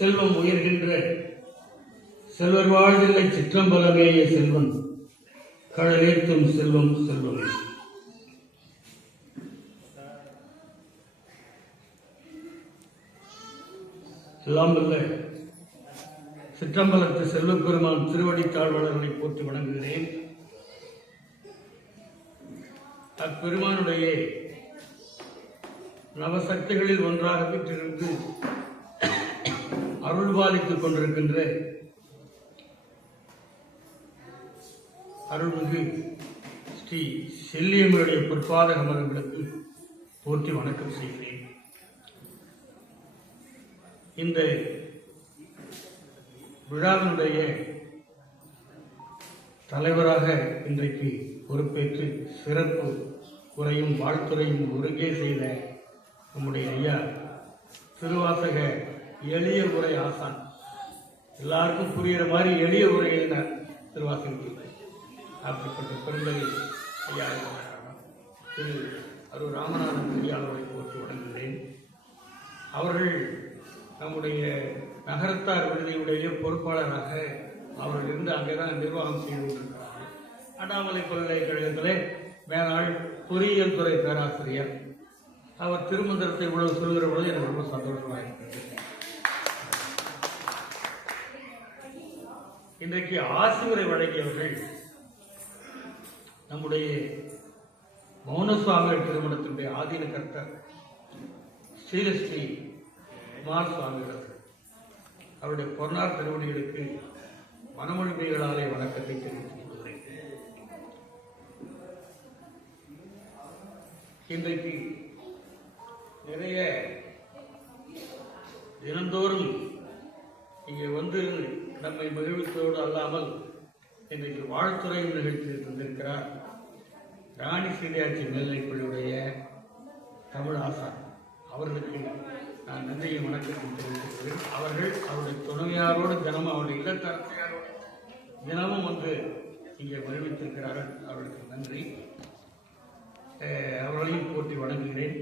செல்வம் உயர்கின்ற செல்வர் வாழ்ந்தில்லை சிற்றம்பலமேய செல்வன் கழலேத்தும் செல்வம் செல்வமே. எல்லாம் அல்ல. சிற்றம்பலத்து செல்வப் பெருமான் திருவடி தாழ்வாளர்களை போற்றி வணங்குகிறேன். அப்பெருமானுடைய நவசக்திகளில் ஒன்றாக பெற்றிருந்து அருள்பாலித்துக் கொண்டிருக்கின்ற அருள்மிகு ஸ்ரீ செல்லியம்மனுடைய பொற்பாத கமலங்களுக்கு போற்றி வணக்கம் செய்கிறேன். இந்த விழாவினுடைய தலைவராக இன்றைக்கு பொறுப்பேற்று சிறப்பு உரையும் வாழ்த்துறையும் ஒருங்கே செய்த நம்முடைய ஐயா திருவாசக எளிய உரை ஆசான். எல்லாருக்கும் புரிகிற மாதிரி எளிய உரையை நான் திருவாசகத்தில் அப்படிப்பட்ட பெண்களை ஐயா திரு அரு ராமநாதன் ஐயாவை போற்றி வணங்குகிறேன். அவர்கள் நம்முடைய நகரத்தார் விடுதியுடைய பொறுப்பாளராக அவர்கள் இருந்து அங்கே தான் நிர்வாகம் செய்து கொண்டிருக்கிறார்கள். அண்ணாமலை பல்கலைக்கழகத்திலே மேலாள் பொறியியல் துறை பேராசிரியர். அவர் திருமந்திரத்தை இவ்வளவு சொல்கிற பொழுது எனக்கு ரொம்ப சந்தோஷமாக இருக்கிறது. இன்றைக்கு ஆசிரியரை வழங்கியவர்கள் நம்முடைய மௌனசுவாமிகள் திருமணத்தினுடைய ஆதீன கர்த்தர் ஸ்ரீலஸ்ரீ குமார் சுவாமிகள் அவருடைய பொன்னார் திருவடிகளுக்கு மனமொழிமைகளாலே வணக்கத்தை தெரிவித்துக் இன்றைக்கு நிறைய தினந்தோறும் இங்கே வந்து நம்மை மகிழ்வித்தோடு அல்லாமல் இன்றைக்கு வாழ்த்துறை நிகழ்ச்சி தந்திருக்கிறார். ராணி சீதையாட்சி மேல்நிலைப்பள்ளியுடைய தமிழ் அவர்களுக்கு நான் நன்றியை வணக்கத்தை தெரிவித்திருக்கிறேன் அவர்கள் அவருடைய துணைவியாரோடு தினமும் அவருடைய இல்லத்தரசியாரோடு தினமும் வந்து இங்கே மகிழ்வித்திருக்கிறார்கள். அவர்களுக்கு நன்றி. அஹ், அவர்களையும் போட்டி வணங்குகிறேன்.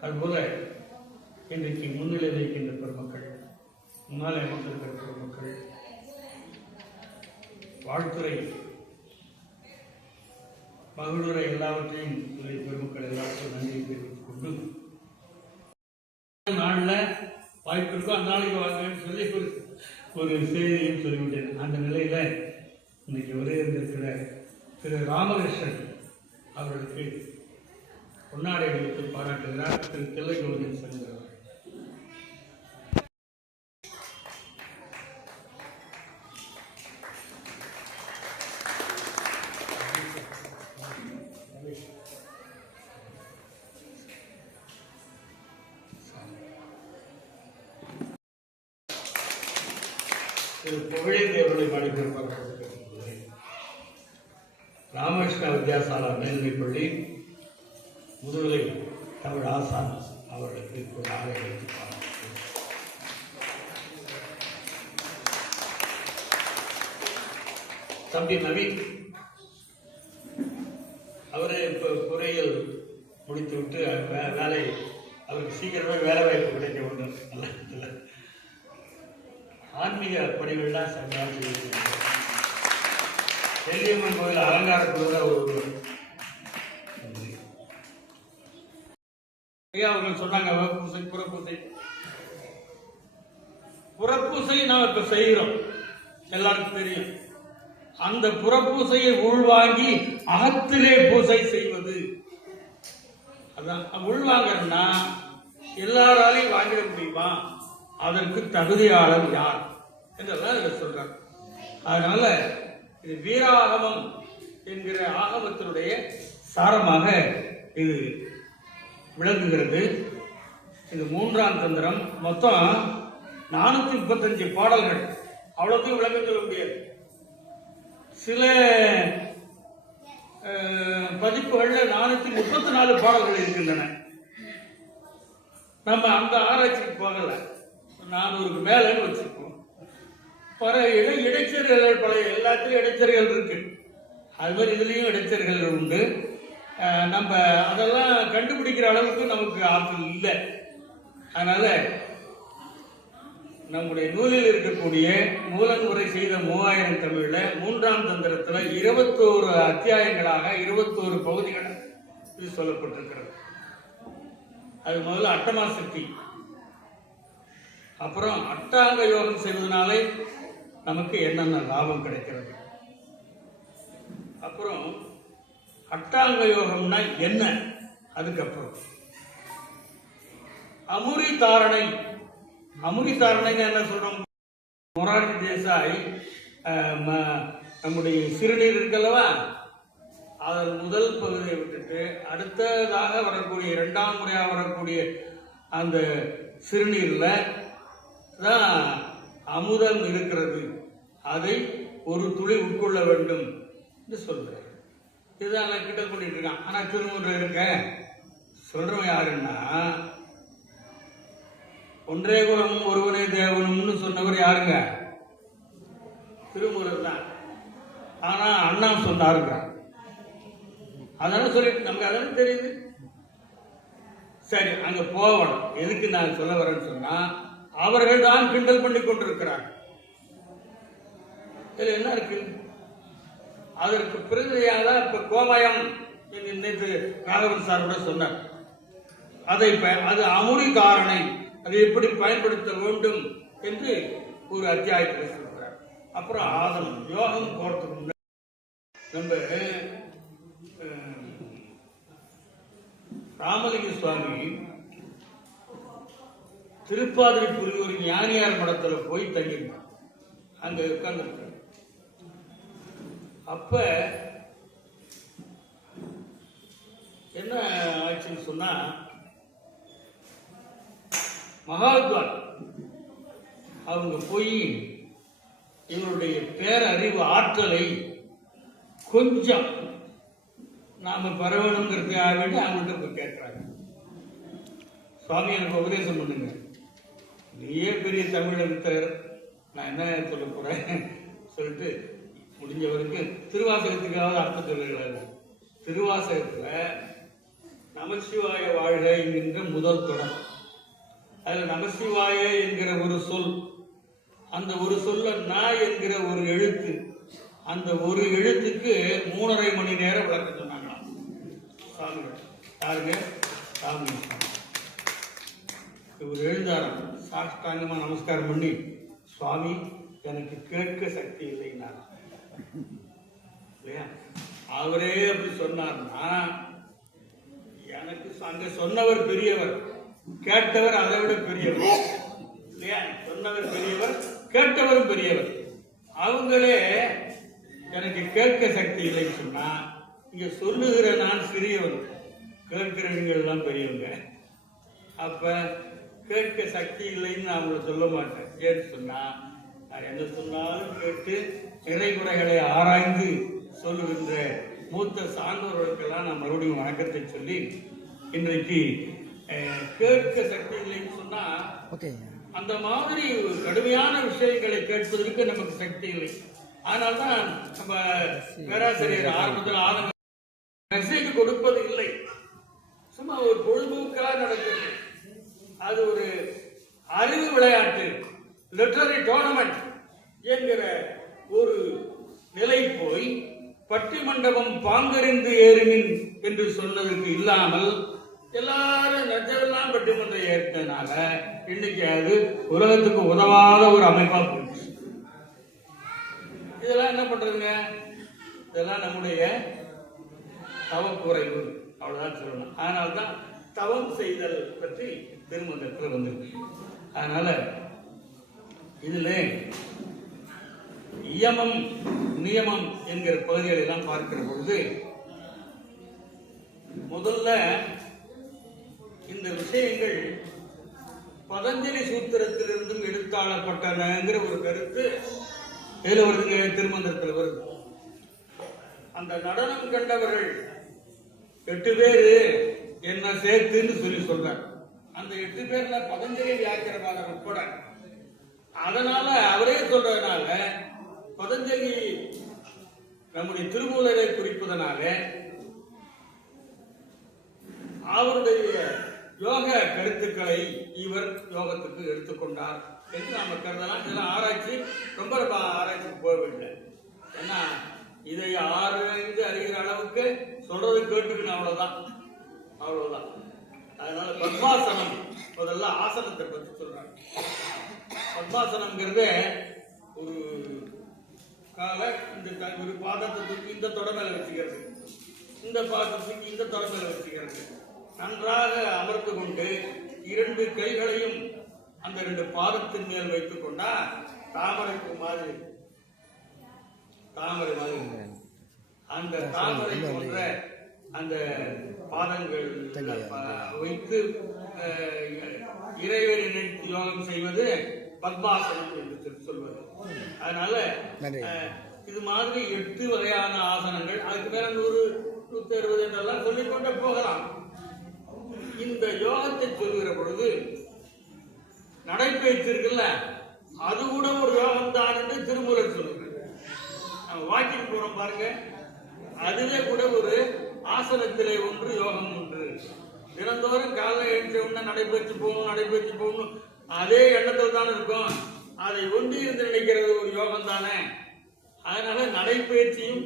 அதுபோல இன்றைக்கு முன்னிலை வைக்கின்ற பெருமக்கள் முன்னாலே அமர்ந்திருக்கிற மக்கள் வாழ்த்துறை மகிழ்வுரை எல்லாவற்றையும் பெருமக்கள் எல்லாருக்கும் நன்றி தெரிவித்துக் கொண்டு நாளில் வாய்ப்பு இருக்கோ அந்த நாளைக்கு வாங்கன்னு சொல்லி ஒரு ஒரு செய்தியும் சொல்லிவிட்டேன். அந்த நிலையில இன்னைக்கு ஒரே இருந்திருக்கிற திரு ராமகிருஷ்ணன் அவர்களுக்கு பொன்னாடை கொடுத்து பாராட்டுகிறார். திரு தில்லைகோவிந்தன் செல்கிறார் ராமகிருஷ்ண வித்யாசாலா மேல்நிலைப்பள்ளி முதுகலை தமிழ் ஆசான் அவர்களுக்கு ஒரு ஆணை அளித்து தம்பி நவீன் அவரு இப்போ பொறியியல் முடித்துவிட்டு வே- வேலை அவருக்கு சீக்கிரமே வேலை வாய்ப்பு கிடைக்க வேண்டும். நல்ல நல்ல ஆன்மீக பணிகள்லாம் செம்மையாக செல்லியம்மன் கோயில் அலங்கார குழுல ஒரு சொன்னாங்க பூசை புறப்பூசை. புறப்பூசை நாம் இப்ப செய்கிறோம். எல்லாருக்கும் தெரியும். அந்த புறப்பூசையை உள்வாங்கி அகத்திலே பூசை செய்வது. அதான் உள்வாங்கன்னா எல்லாராலையும் வாங்கிட முடியுமா? அதற்கு தகுதியாளர் யார்? என்றெல்லாம் இதில் சொல்றாங்க அதனால இது வீராகமம் என்கிற ஆகமத்தினுடைய சாரமாக இது விளங்குகிறது. இது மூன்றாம் தந்திரம் மொத்தம் நானூத்தி முப்பத்தஞ்சு பாடல்கள். அவ்வளோத்தையும் விளக்கம் சொல்ல முடியாது. சில பதிப்புகளில் நானூத்தி முப்பத்தி நாலு பாடல்கள் இருக்கின்றன. நம்ம அந்த ஆராய்ச்சிக்கு போகல. நானூறுக்கு மேலன்னு வச்சு பல இடை இடைச்சர்கள் பல எல்லாத்துலேயும் இடைச்சர்கள் இருக்கு. அது மாதிரி இதுலேயும் இடைச்சர்கள் உண்டு. நம்ம அதெல்லாம் கண்டுபிடிக்கிற அளவுக்கு நமக்கு ஆற்றல் இல்லை. அதனால நம்முடைய நூலில் இருக்கக்கூடிய மூலங்குறை செய்த மூவாயிரம் தமிழில் மூன்றாம் தந்திரத்தில் இருபத்தோரு அத்தியாயங்களாக இருபத்தோரு பகுதிகள் இது சொல்லப்பட்டிருக்கிறது. அது முதல்ல அட்டமா சக்தி. அப்புறம் அட்டாங்க யோகம் செய்வதனாலே நமக்கு என்னென்ன லாபம் கிடைக்கிறது? அப்புறம் அட்டாங்க யோகம்னா என்ன? அதுக்கப்புறம். அமுரி தாரணை. அமுரி தாரணைங்க என்ன சொல்றோம்? மொரார்ஜி தேசாய் ம- நம்முடைய சிறுநீர் இருக்கல்லவா அதன் முதல் பகுதியை விட்டுட்டு அடுத்ததாக வரக்கூடிய இரண்டாம் முறையாக வரக்கூடிய அந்த சிறுநீரில் தான் அமுதம் இருக்கிறது. அதை ஒரு துளி உட்கொள்ள வேண்டும் என்று சொல்கிறார் இதுதான் நான் கிண்டல் பண்ணிட்டு இருக்கான். ஆனால் திருமுறை இருக்க? சொல்கிறவன் யாருன்னா ஒன்றே குலமும் ஒருவனே தேவனும்னு சொன்னவர் யாருங்க? திருமுருகன் தான். ஆனால் அண்ணா சொன்னாருங்க அதெல்லாம் சொல்லிட்டு நமக்கு அதெல்லாம் தெரியுது. சரி அங்கே போகணும். எதுக்கு நான் சொல்ல வரேன்னு சொன்னால் அவர்கள் தான் கிண்டல் பண்ணி கொண்டிருக்கிறார்கள். இதுல என்ன இருக்கு? அதற்கு பிரதியாக தான் இப்ப கோமயம் என்று நேற்று ராகவன் சார் கூட சொன்னார். அதை அது அமுடி காரணை அதை எப்படி பயன்படுத்த வேண்டும் என்று ஒரு அத்தியாயத்தில் சொல்றார். அப்புறம் ஆசனம் யோகம் போறதுக்கு நம்ம ராமலிங்க சுவாமி திருப்பாதிரி புலியூர் ஞானியார் மடத்துல போய் தங்கியிருந்தார். அங்க உட்கார்ந்து அப்ப என்ன ஆச்சுன்னு சொன்னா மகாத்வான் அவங்க போய் இவருடைய பேரறிவு ஆற்றலை கொஞ்சம் நாம பரவணுங்கிறதுக்காக வேண்டி அவங்கள்ட்ட போய் கேட்கிறாங்க சுவாமி எனக்கு உபதேசம் பண்ணுங்க. நீயே பெரிய தமிழ் எழுத்தர் நான் என்ன சொல்ல போறேன்? சொல்லிட்டு முடிஞ்ச வரைக்கும் திருவாசகத்துக்காவது அர்த்தம் சொல்லுகிறாரு திருவாசகத்துல நமசிவாய வாழ்க என்கின்ற முதல் தொடர். அதுல நமசிவாய என்கிற ஒரு சொல் அந்த ஒரு சொல்ல நா என்கிற ஒரு எழுத்து அந்த ஒரு எழுத்துக்கு மூணரை மணி நேரம் விளக்கம் சொன்னாங்களாம். சாமிகள். யாருங்க? சாமி இவர் எழுந்தாராம். சாஷ்டாங்கமா நமஸ்காரம் பண்ணி சுவாமி எனக்கு கேட்க சக்தி இல்லைன்னாராம். அவரே அப்படி சொன்னார்னா எனக்கு அங்க சொன்னவர் பெரியவர் கேட்டவர் அதை விட பெரியவர். இல்லையா? சொன்னவர் பெரியவர் கேட்டவரும் பெரியவர். அவங்களே எனக்கு கேட்க சக்தி இல்லைன்னு சொன்னா இங்க சொல்லுகிற நான் சிறியவர் கேட்கிறவங்க எல்லாம் பெரியவங்க. அப்ப கேட்க சக்தி இல்லைன்னு நான் அவங்கள சொல்ல மாட்டேன். ஏன்னு சொன்னா நான் என்ன சொன்னாலும் கேட்டு நிறைகுறைகளை ஆராய்ந்து சொல்லுகின்ற மூத்த சான்றோர்களுக்கெல்லாம் நான் மறுபடியும் வணக்கத்தை சொல்லி இன்றைக்கு கேட்க சக்தி இல்லைன்னு சொன்னா அந்த மாதிரி கடுமையான விஷயங்களை கேட்பதற்கு நமக்கு சக்தி இல்லை. அதனால்தான் நம்ம பேராசிரியர் ஆரம்பத்தில் ஆரம்ப மெசேஜ் கொடுப்பது இல்லை. சும்மா ஒரு பொழுதுபோக்காக நடக்குது அது ஒரு அறிவு விளையாட்டு லிட்டரரி டோர்னமெண்ட் என்கிற ஒரு நிலை போய் பட்டி மண்டபம் பாங்கறிந்து ஏறினின் என்று சொன்னதுக்கு இல்லாமல் எல்லாரும் நெஞ்சமெல்லாம் பட்டிமன்றம் ஏற்றதுனால இன்னைக்கு அது உலகத்துக்கு உதவாத ஒரு அமைப்பா போயிடுச்சு. இதெல்லாம் என்ன பண்றதுங்க? இதெல்லாம் நம்முடைய தவக்குறைவு. அவ்வளவுதான் சொல்லணும். அதனால்தான் தவம் செய்தல் பற்றி திருமணத்தில் வந்திருக்கு. அதனால இதுல இயமம் நியமம் என்கிற பகுதிகளை எல்லாம் பார்க்கிற பொழுது முதல்ல இந்த விஷயங்கள் பதஞ்சலி சூத்திரத்திலிருந்தும் எடுத்தாளப்பட்டனங்கிற ஒரு கருத்து இதில் வருதுங்க திருமந்திரத்தில் வருது. அந்த நடனம் கண்டவர்கள் எட்டு பேரு என்ன சேர்த்துன்னு சொல்லி சொல்றார். அந்த எட்டு பேர்ல பதஞ்சலி வியாக்கிரபாதர் உட்பட அதனால அவரே சொல்றதுனால பதஞ்சலி நம்முடைய திருமூலரை குறிப்பதனால அவருடைய யோக கருத்துக்களை இவர் யோகத்துக்கு எடுத்துக்கொண்டார் என்று நாம கருதலாம். இதெல்லாம் ஆராய்ச்சி ரொம்ப ரொம்ப ஆராய்ச்சிக்கு போகவில்லை ஏன்னா இதை ஆராய்ந்து அறிகிற அளவுக்கு சொல்றது கேட்டுக்கணும் அவ்வளவுதான். அவ்வளவுதான். அதனால பத்மாசனம் முதல்ல ஆசனத்தை பற்றி சொல்றாங்க. பத்மாசனம்ங்கிறத ஒரு காலை இந்த ஒரு பாதத்தை தூக்கி இந்த தொட மேல வச்சுக்கிறது. இந்த பாதத்தை தூக்கி இந்த தொட மேல வச்சுக்கிறது. நன்றாக அமர்ந்து கொண்டு இரண்டு கைகளையும் அந்த ரெண்டு பாதத்தின் மேல் வைத்துக் கொண்டா தாமரைக்கு மாதிரி தாமரை மாதிரி. அந்த தாமரை போன்ற அந்த பாதங்கள் வைத்து இறைவனை நினைத்து யோகம் செய்வது பத்மாசனம் என்று சொல்வது அதனால இது மாதிரி எட்டு வகையான ஆசனங்கள் அதுக்கு மேல நூறு நூத்தி அறுபது என்றெல்லாம் சொல்லிக்கொண்டே போகலாம். இந்த யோகத்தை சொல்லுகிற பொழுது நடைபயிற்சி இருக்குல்ல அது கூட ஒரு யோகம் தான் என்று சொல்லுகிறார். நம்ம வாக்கிங் போறோம் பாருங்க. அதுவே கூட ஒரு ஆசனத்திலே ஒன்று யோகம் ஒன்று. தினந்தோறும் காலைல எழுந்த உடனே நடைபயிற்சி போகணும் நடைபயிற்சி போகணும் அதே எண்ணத்தில் தான் இருக்கும். அதை ஒன்றி இருந்து நினைக்கிறது ஒரு யோகம் தானே அதனால நடைபயிற்சியும்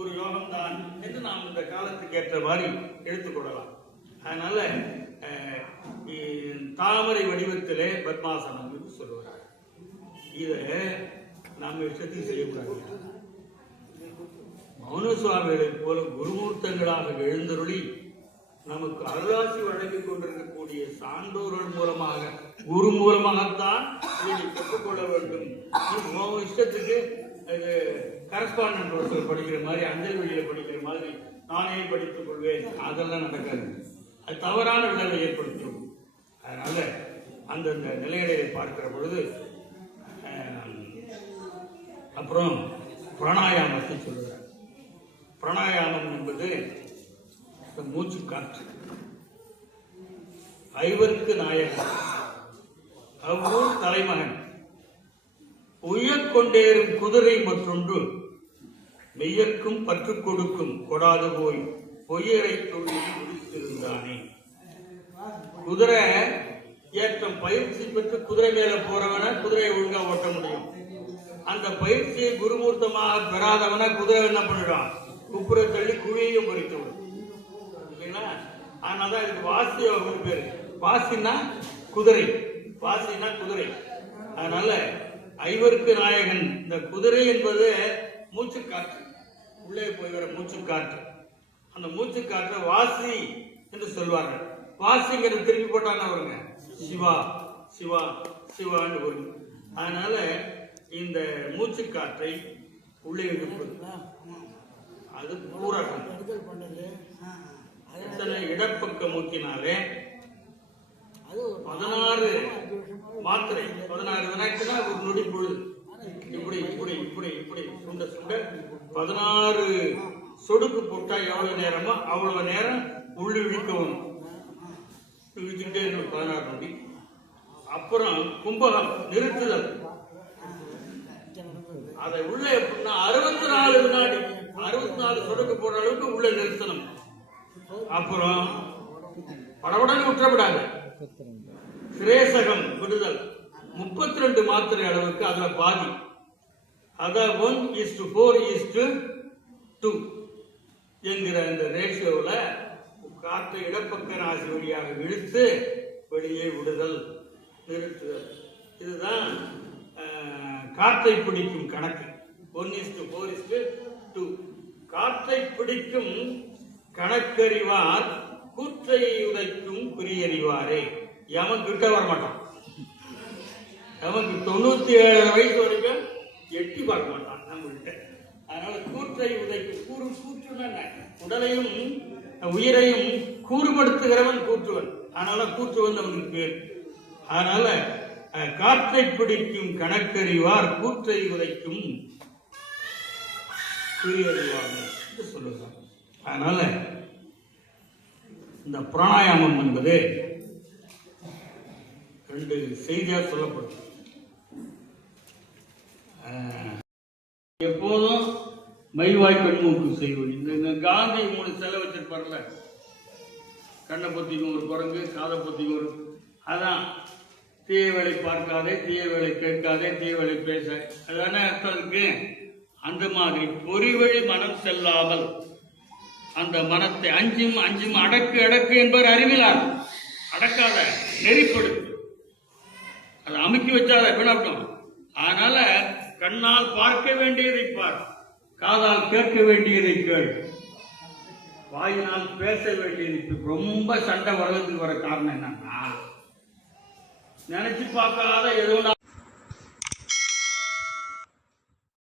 ஒரு யோகம் தான் என்று நாம் இந்த காலத்துக்கு ஏற்ற மாதிரி எடுத்துக்கொள்ளலாம் அதனால தாமரை வடிவத்திலே பத்மாசனம் என்று சொல்லுவார். இதை நாம் இஷ்டத்துக்கு செய்யக்கூடாது. மௌன சுவாமிகளைப் போல குருமூர்த்தங்களாக எழுந்தருளி நமக்கு அருளாசி வழங்கி கொண்டிருக்கக்கூடிய சான்றோர்கள் மூலமாக குரு மூலமாகத்தான் இதை கற்றுக்கொள்ள வேண்டும். நீ இஷ்டத்துக்கு அது கரஸ்பாண்டன்ட் ஒருத்தர் படிக்கிற மாதிரி அஞ்சல் வழியில் படிக்கிற மாதிரி நானே படித்துக் கொள்வேன். அதெல்லாம் நடக்காது. அது தவறான விளைவை ஏற்படுத்தும். அதனால அந்தந்த நிலைகளை பார்க்கிற பொழுது அப்புறம் பிராணாயாமத்தை சொல்கிறார் பிராணாயாமம் என்பது இந்த மூச்சு காற்று. ஐவருக்கு நாயகன். அவ்வூர் தலைமகன். உயர்கொண்டேறும் குதிரை மற்றொன்று. மெய்யர்க்கும் பற்று கொடுக்கும் கொடாது போய் பொய்யரை துள்ளி முடித்திருந்தானே. குதிரை ஏற்றம் பயிற்சி பெற்று குதிரை மேல போறவன குதிரையை ஒழுங்கா ஓட்ட முடியும். அந்த பயிற்சியை குருமூர்த்தமாக பெறாதவன குதிரை என்ன பண்ணிடும் குப்புற தள்ளி குழியையும் அதனாலதான் இதுக்கு வாசி யோகம்னு பேர். வாசின்னா குதிரை. வாசின்னா குதிரை. அதனால ஐவருக்கு நாயகன். இந்த குதிரை என்பது மூச்சு காற்று உள்ளே போய் வர மூச்சு காற்று அந்த மூச்சுக்காற்றை வாசி என்று சொல்வார்கள். வாசிங்கிறது திருப்பி போட்டாங்க வருங்க? சிவா. சிவா சிவான்னு ஒரு அதனால இந்த மூச்சு காற்றை உள்ளே இழுப்பது. அது பூரகம். எத்தனை இடப்பக்க மூக்கினாலே பதினாறு மாத்திரை பதினாறு வினாய்க்குனா ஒரு நொடி பொழுது. இப்படி இப்படி இப்படி இப்படி சுண்ட சுண்ட பதினாறு சொடுக்கு போட்டா எவ்வளவு நேரமோ அவ்வளவு நேரம் உள்ளு இழுக்கவும் இழுத்துக்கிட்டே இருக்கணும் பதினாறு நொடி. அப்புறம் கும்பகம் நிறுத்துதல். அதை உள்ள எப்படின்னா அறுபத்தி நாலு வினாடி அறுபத்தி நாலு சொடுக்கு போடுற அளவுக்கு உள்ள நிறுத்தணும். அப்புறம் படபடன்னு விட்டுறப்படாங்க சிரேசகம் விடுதல். முப்பத்தி ரெண்டு மாத்திரை அளவுக்கு அதுல பாதி. அத one is to four is to two என்கிற இந்த ரேஷியோவில் காற்றை இடப்பக்க ராசி வழியாக இழுத்து வெளியே விடுதல் நிறுத்துதல். இதுதான் காற்றை பிடிக்கும் கணக்கு. One is to four is to two காற்றை பிடிக்கும் கணக்கறிவார் கூற்றையை உதைக்கும் குறியறிவாரே. எவன் கிட்ட வர மாட்டான் நமக்கு தொண்ணூத்தி ஏழு வயசு வரைக்கும் எட்டி பார்க்க மாட்டான் நம்ம கிட்ட அதனால கூற்றை உதைக்கும் கூறு கூற்றுனா உடலையும் உயிரையும் கூறுபடுத்துகிறவன் கூற்றுவன். அதனால கூற்றுவன் அவனுக்கு பேர். அதனால காற்றை பிடிக்கும் கணக்கறிவார் கூற்றை உதைக்கும் குறியறிவார் என்று சொல்லுகிறார். அதனால் இந்த பிராணாயாமம் என்பது ரெண்டு செய்தியாக சொல்லப்படும். எப்போதும் மைவாய் கண்மூக்கு செய்வது. இந்த இந்த காந்தி மூணு செலவு வச்சிருப்பார்ல கண்ணை பொத்திக்கும் ஒரு குரங்கு காதை பொத்திக்கும் ஒரு அதான் தீய வேலை பார்க்காதே தீய வேலை கேட்காதே தீய வேலை பேச அதானே அர்த்தம் இருக்கு? அந்த மாதிரி பொறிவழி மனம் செல்லாமல் அந்த மனத்தை அஞ்சும் அஞ்சும் அடக்கு அடக்கு என்பவர் அறிவிலார். அடக்காத நெறிப்படுத்து அதை அமுக்கி வச்சாத விளக்கம் அதனால கண்ணால் பார்க்க வேண்டியதை பார். காதால் கேட்க வேண்டியதை கேள். வாயினால் பேச வேண்டியது ரொம்ப சண்டை வர்றதுக்கு வர காரணம் என்னன்னா நினைச்சு பார்க்காத எதுவும்